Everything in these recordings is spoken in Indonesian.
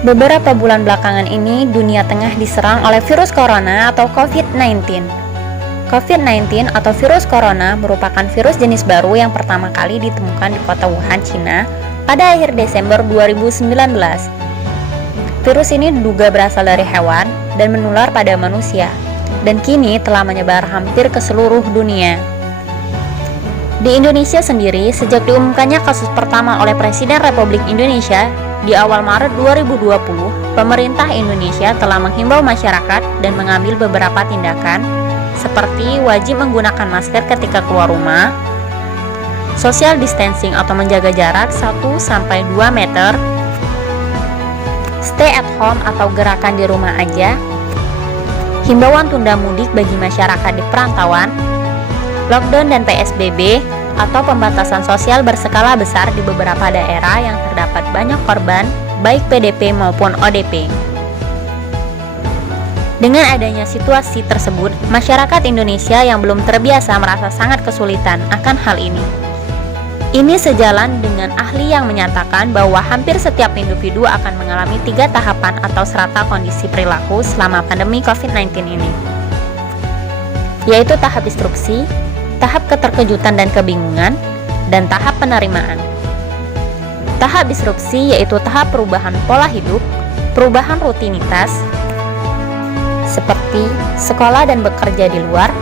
Beberapa bulan belakangan ini, dunia tengah diserang oleh virus corona atau COVID-19. COVID-19 atau virus corona merupakan virus jenis baru yang pertama kali ditemukan di kota Wuhan, Cina pada akhir Desember 2019. Virus ini diduga berasal dari hewan dan menular pada manusia, dan kini telah menyebar hampir ke seluruh dunia. Di Indonesia sendiri, sejak diumumkannya kasus pertama oleh Presiden Republik Indonesia di awal Maret 2020, pemerintah Indonesia telah menghimbau masyarakat dan mengambil beberapa tindakan seperti wajib menggunakan masker ketika keluar rumah, social distancing atau menjaga jarak 1-2 meter, stay at home atau gerakan di rumah aja, himbauan tunda mudik bagi masyarakat di perantauan, lockdown dan PSBB atau pembatasan sosial berskala besar di beberapa daerah yang terdapat banyak korban, baik PDP maupun ODP. Dengan adanya situasi tersebut, masyarakat Indonesia yang belum terbiasa merasa sangat kesulitan akan hal ini. Ini sejalan dengan ahli yang menyatakan bahwa hampir setiap individu akan mengalami 3 tahapan atau strata kondisi perilaku selama pandemi COVID-19 ini, yaitu tahap disrupsi, tahap keterkejutan dan kebingungan, dan tahap penerimaan. Tahap disrupsi yaitu tahap perubahan pola hidup, perubahan rutinitas, seperti sekolah dan bekerja di luar,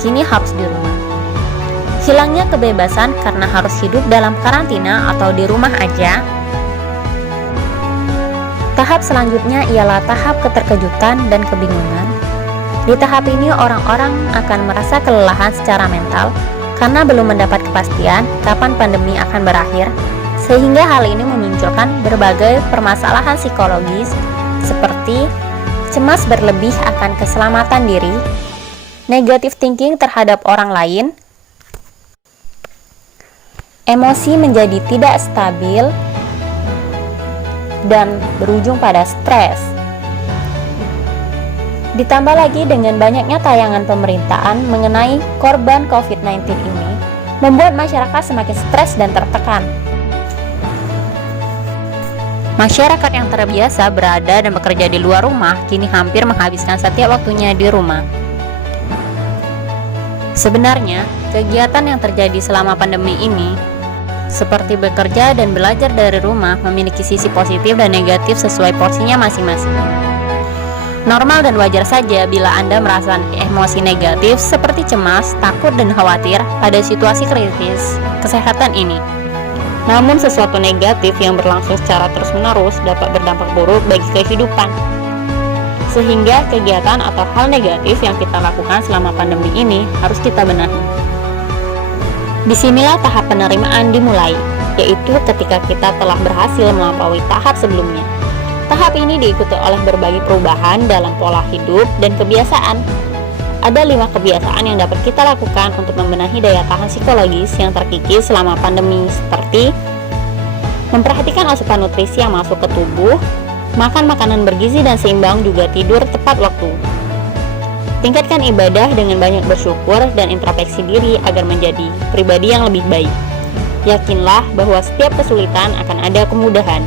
kini harus di rumah. Hilangnya kebebasan karena harus hidup dalam karantina atau di rumah aja. Tahap selanjutnya ialah tahap keterkejutan dan kebingungan. Di tahap ini orang-orang akan merasa kelelahan secara mental karena belum mendapat kepastian kapan pandemi akan berakhir, sehingga hal ini memunculkan berbagai permasalahan psikologis seperti cemas berlebih akan keselamatan diri, negative thinking terhadap orang lain, emosi menjadi tidak stabil, dan berujung pada stres. Ditambah lagi dengan banyaknya tayangan pemberitaan mengenai korban COVID-19 ini, membuat masyarakat semakin stres dan tertekan. Masyarakat yang terbiasa berada dan bekerja di luar rumah kini hampir menghabiskan setiap waktunya di rumah. Sebenarnya, kegiatan yang terjadi selama pandemi ini, seperti bekerja dan belajar dari rumah, memiliki sisi positif dan negatif sesuai porsinya masing-masing. Normal dan wajar saja bila Anda merasakan emosi negatif seperti cemas, takut, dan khawatir pada situasi kritis kesehatan ini. Namun sesuatu negatif yang berlangsung secara terus-menerus dapat berdampak buruk bagi kehidupan. Sehingga kegiatan atau hal negatif yang kita lakukan selama pandemi ini harus kita benahi. Disinilah tahap penerimaan dimulai, yaitu ketika kita telah berhasil melampaui tahap sebelumnya. Tahap ini diikuti oleh berbagai perubahan dalam pola hidup dan kebiasaan. Ada 5 kebiasaan yang dapat kita lakukan untuk membenahi daya tahan psikologis yang terkikis selama pandemi, seperti memperhatikan asupan nutrisi yang masuk ke tubuh, makan makanan bergizi dan seimbang, juga tidur tepat waktu. Tingkatkan ibadah dengan banyak bersyukur dan introspeksi diri agar menjadi pribadi yang lebih baik. Yakinlah bahwa setiap kesulitan akan ada kemudahan.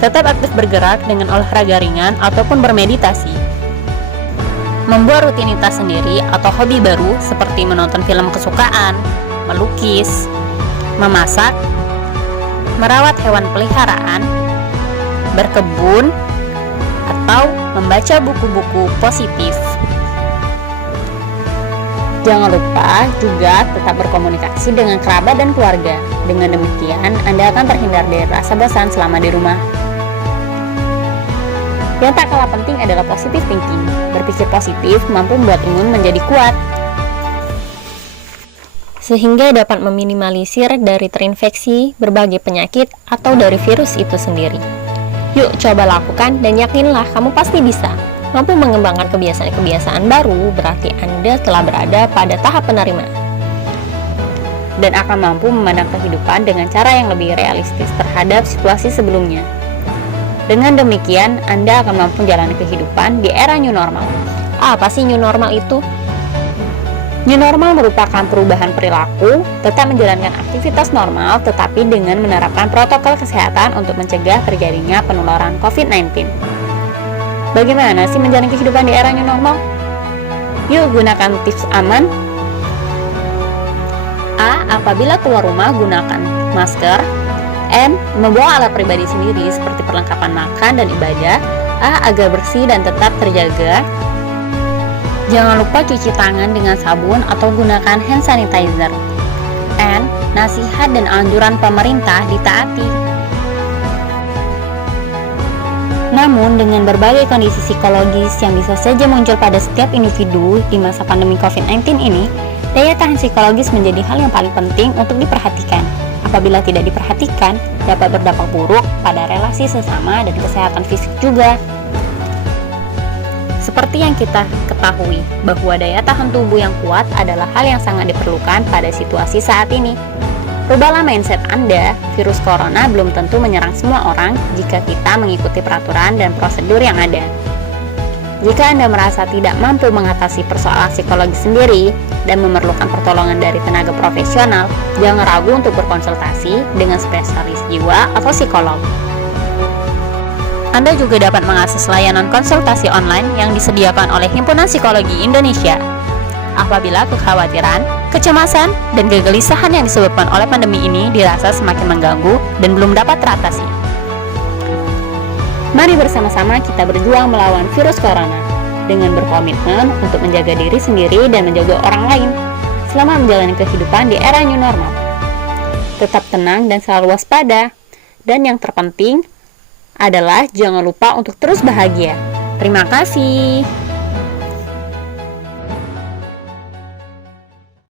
Tetap aktif bergerak dengan olahraga ringan ataupun bermeditasi. Membuat rutinitas sendiri atau hobi baru seperti menonton film kesukaan, melukis, memasak, merawat hewan peliharaan, berkebun, atau membaca buku-buku positif. Jangan lupa juga tetap berkomunikasi dengan kerabat dan keluarga. Dengan demikian, Anda akan terhindar dari rasa bosan selama di rumah. Yang tak kalah penting adalah positive thinking. Berpikir positif mampu membuat imun menjadi kuat, sehingga dapat meminimalisir dari terinfeksi berbagai penyakit atau dari virus itu sendiri. Yuk coba lakukan dan yakinlah kamu pasti bisa. Mampu mengembangkan kebiasaan-kebiasaan baru berarti Anda telah berada pada tahap penerimaan dan akan mampu memandang kehidupan dengan cara yang lebih realistis terhadap situasi sebelumnya. Dengan demikian, Anda akan mampu menjalani kehidupan di era new normal. Apa sih new normal itu? New normal merupakan perubahan perilaku, tetap menjalankan aktivitas normal tetapi dengan menerapkan protokol kesehatan untuk mencegah terjadinya penularan COVID-19. Bagaimana sih menjalani kehidupan di era new normal? Yuk gunakan tips aman. A. Apabila keluar rumah gunakan masker. N. Membawa alat pribadi sendiri seperti perlengkapan makan dan ibadah. A. Agar bersih dan tetap terjaga. Jangan lupa cuci tangan dengan sabun atau gunakan hand sanitizer. N. Nasihat dan anjuran pemerintah ditaati. Namun, dengan berbagai kondisi psikologis yang bisa saja muncul pada setiap individu di masa pandemi COVID-19 ini, daya tahan psikologis menjadi hal yang paling penting untuk diperhatikan. Apabila tidak diperhatikan, dapat berdampak buruk pada relasi sesama dan kesehatan fisik juga. Seperti yang kita ketahui, bahwa daya tahan tubuh yang kuat adalah hal yang sangat diperlukan pada situasi saat ini. Rubahlah mindset Anda, virus corona belum tentu menyerang semua orang jika kita mengikuti peraturan dan prosedur yang ada. Jika Anda merasa tidak mampu mengatasi persoalan psikologis sendiri dan memerlukan pertolongan dari tenaga profesional, jangan ragu untuk berkonsultasi dengan spesialis jiwa atau psikolog. Anda juga dapat mengakses layanan konsultasi online yang disediakan oleh Himpunan Psikologi Indonesia. Apabila kekhawatiran, kecemasan, dan kegelisahan yang disebabkan oleh pandemi ini dirasa semakin mengganggu dan belum dapat teratasi, mari bersama-sama kita berjuang melawan virus corona dengan berkomitmen untuk menjaga diri sendiri dan menjaga orang lain selama menjalani kehidupan di era new normal. Tetap tenang dan selalu waspada. Dan yang terpenting adalah jangan lupa untuk terus bahagia. Terima kasih.